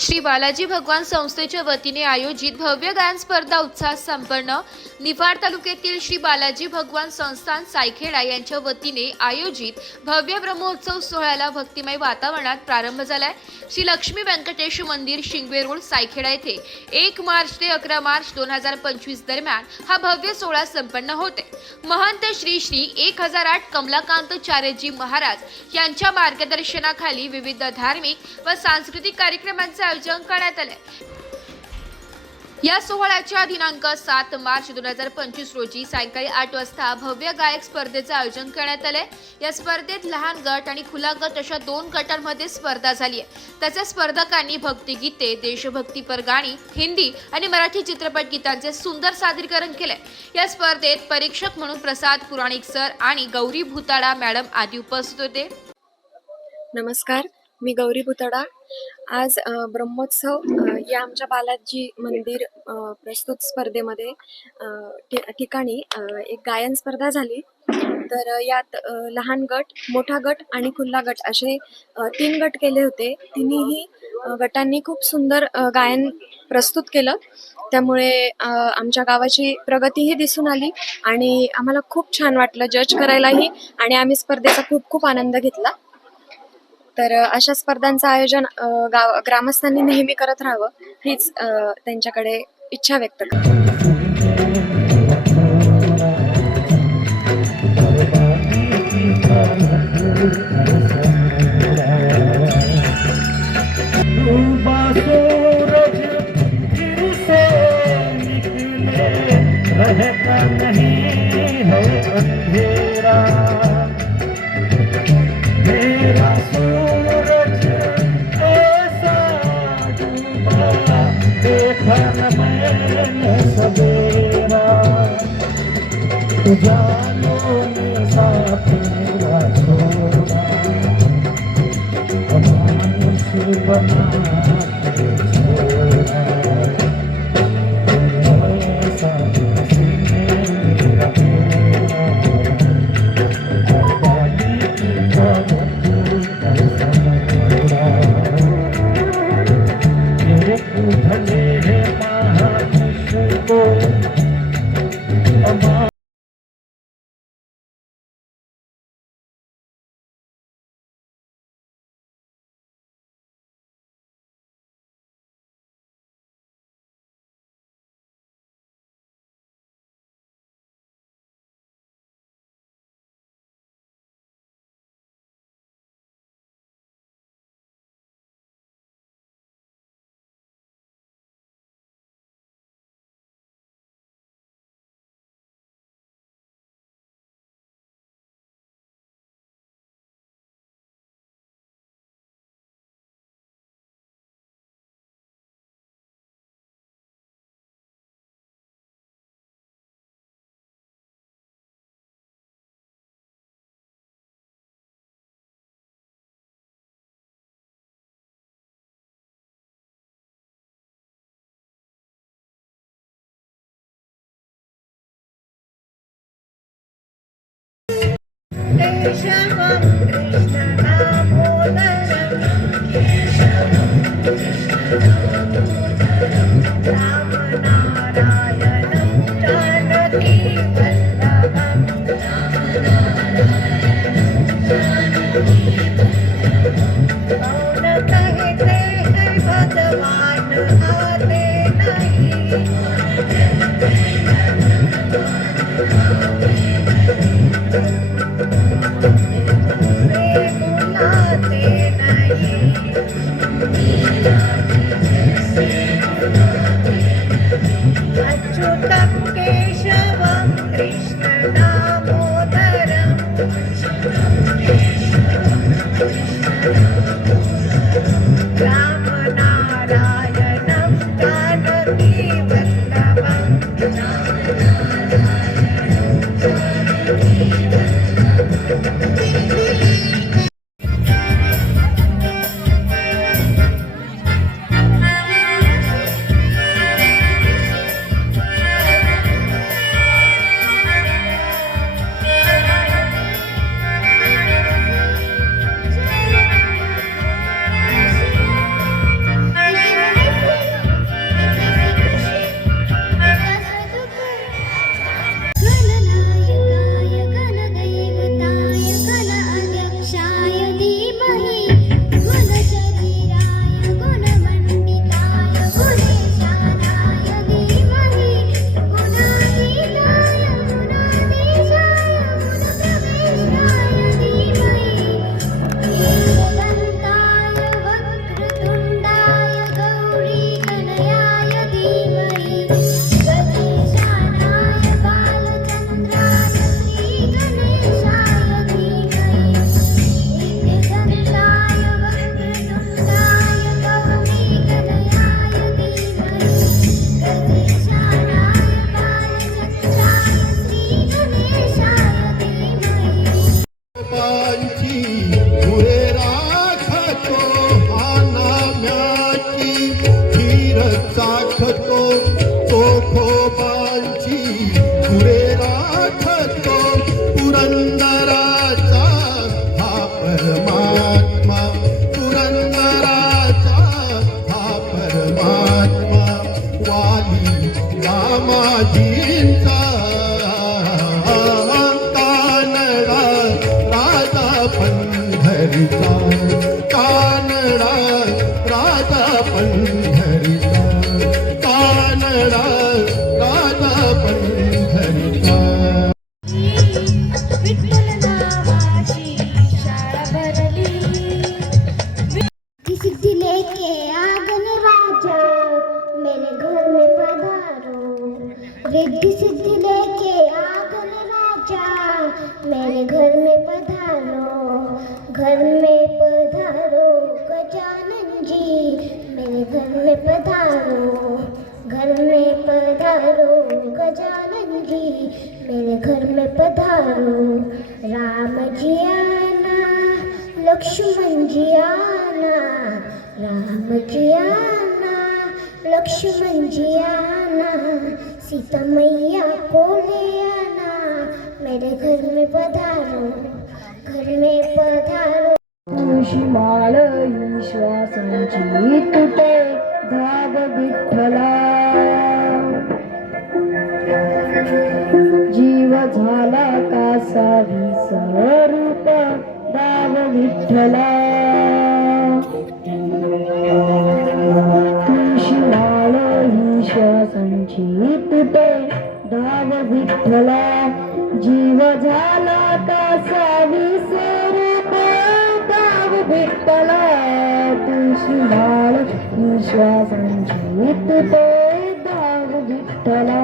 श्री बालाजी भगवान संस्थेच्या वतीने आयोजित भव्य गायन स्पर्धा उत्साहात संपन्न। निफाड तालुक्यातील श्री बालाजी भगवान संस्थान सायखेडा यांच्या वतीने आयोजित भव्य ब्रह्मोत्सव सोहळ्याला भक्तिमय वातावरणात प्रारंभ झालाय। श्री लक्ष्मी व्यंकटेश मंदिर शिंगवे रोड सायखेडा येथे 1 मार्च ते 11 मार्च 2025 दरम्यान हा भव्य सोहळा संपन्न होते। महंत श्री श्री 1008 कमलाकांत चारेजी महाराज यांच्या मार्गदर्शनाखाली विविध धार्मिक व सांस्कृतिक कार्यक्रमांचे आयोजन करण्यात आले। या सोहळ्याच्या दिनांक 7 मार्च 2025 रोजी सायंकाळी 8 वाजता भव्य गायक स्पर्धेचे आयोजन करण्यात आले। या स्पर्धेत लहान गट आणि खुला गट अशा 2 गटांमध्ये स्पर्धा झाली आहे। त्याच्या स्पर्धकांनी भक्तिगीते, देशभक्तीपर गाणी, हिंदी आणि मराठी चित्रपट गीतांचे सुंदर सादरीकरण केले। या स्पर्धेत परीक्षक म्हणून प्रसाद पुराणिक सर आणि गौरी भुताडा मॅडम आदी उपस्थित होते। नमस्कार, मी गौरी भुताडा। आज ब्रह्मोत्सव या आमच्या बालाजी मंदिर प्रस्तुत स्पर्धेमध्ये ठिकाणी एक गायन स्पर्धा झाली। तर यात लहान गट, मोठा गट आणि खुला गट असे 3 गट केले होते। तिन्ही गटांनी खूप सुंदर गायन प्रस्तुत केलं। त्यामुळे आमच्या गावाची प्रगतीही दिसून आली आणि आम्हाला खूप छान वाटलं जज करायलाही, आणि आम्ही स्पर्धेचा खूप आनंद घेतला। तर अशा स्पर्धांचं आयोजन ग्रामस्थांनी नेहमी करत राहावं हीच त्यांच्याकडे इच्छा व्यक्त करते। पोरांची पुरे राखतो हा नाम्याची खीर चाखतो तो खोबांची पुरे राखतो पुरंदराचा हा परमात्मा पुरंदराचा हा परमात्मा वाली रामाजींचा कानडा राजा पंढरीचा कानडा राजा पंढरीचा कानडा राजा पंढरीचा विठ्ठल नावाची शाळा भरली सिद्धि लेके आगन राजा मेरे घर में पधारो रिद्धि सिद्धि लेके आगन राजा मेरे घर में पधारो गजानन जी मेरे घर में पधारो गजानन जी मेरे घर में पधारो राम जी आना लक्ष्मण जी आना राम जी आना लक्ष्मण जी आना सीता मैया को ले आना मेरे घर में पधारो तुळशी माळ विश्वासांची तुटे धाग विठ्ठला जीव झाला कासावी स्वरूप दाव विठ्ठला तुळशी माळ विश्वासांची तुटे धाव विठ्ठला जीव झाला कासावी स्वरूप दाव विठ्ठला तुळशी माळ विश्वासांची तुटे दाव विठ्ठला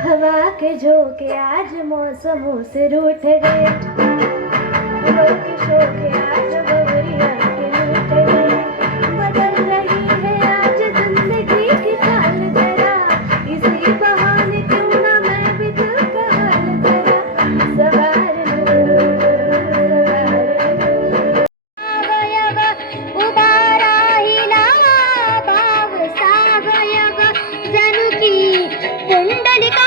हवा के झोंके आज मौसमों से रूठ गए फूलों के शोके आज बवरिया के रूठ गए बदल रही है आज जिंदगी की चाल जरा इसी बहाने क्यों ना मैं भी दिल का हाल जरा सवार उभा राहिला भाव सावयव जणू की पुंडलिका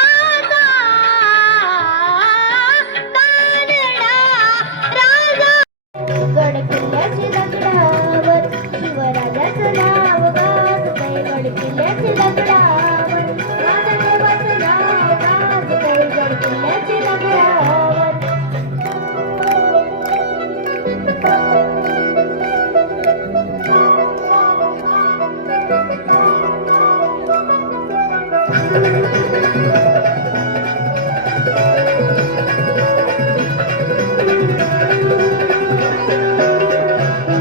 गड किल्ल्याचे दगडावर शिवराजाचं नाव गाजतंय गड किल्ल्याचे दगडावर राजादेवाचं नाव गाजतंय गड किल्ल्याचे दगडावर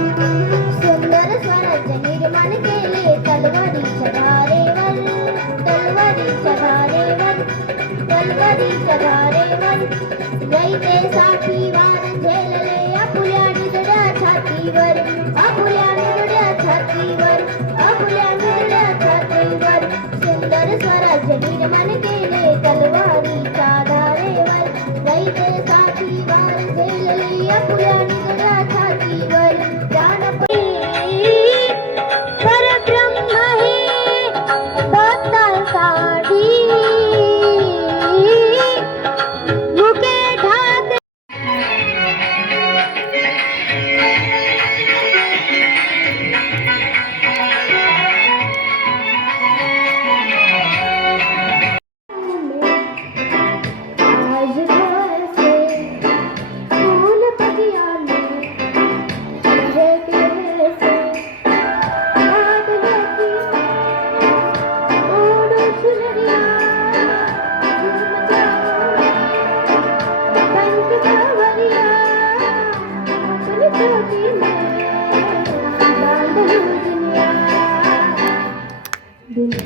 सुंदर स्वराज्य निर्माण केले तलवारीच्या धारेवर रयतेसाठी वार झेलले आपुल्या निजड्या छातीवर सुंदर स्वराज्य निर्माण केले तलवारीच्या धारेवर रयतेसाठी वार झेलले आपुल्या निजड्या छातीवर परब्रह्म हे भक्तांसाठी मुके ढाक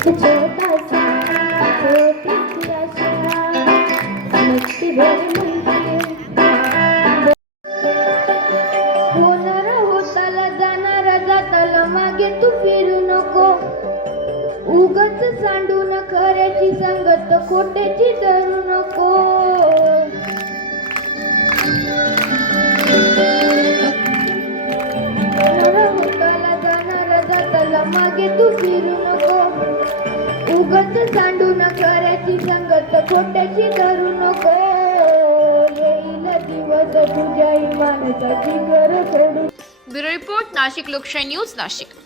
छोटासा छोटीशी आशा मस्ती भरी म्हणते होणार होताला जाणारा जाताला मागे तू फिरू नको उगच सांडून खऱ्याची संगत खोट्याची धरू नको होताला जाणारा जाताला मागे तू फिरू नको उगच सांडून खऱ्याची संगत खोट्याची धरू नको येईल दिवस तुझ्या इमानचा जिगर सोडून ब्युरो रिपोर्ट नाशिक लोकशाही न्यूज नाशिक.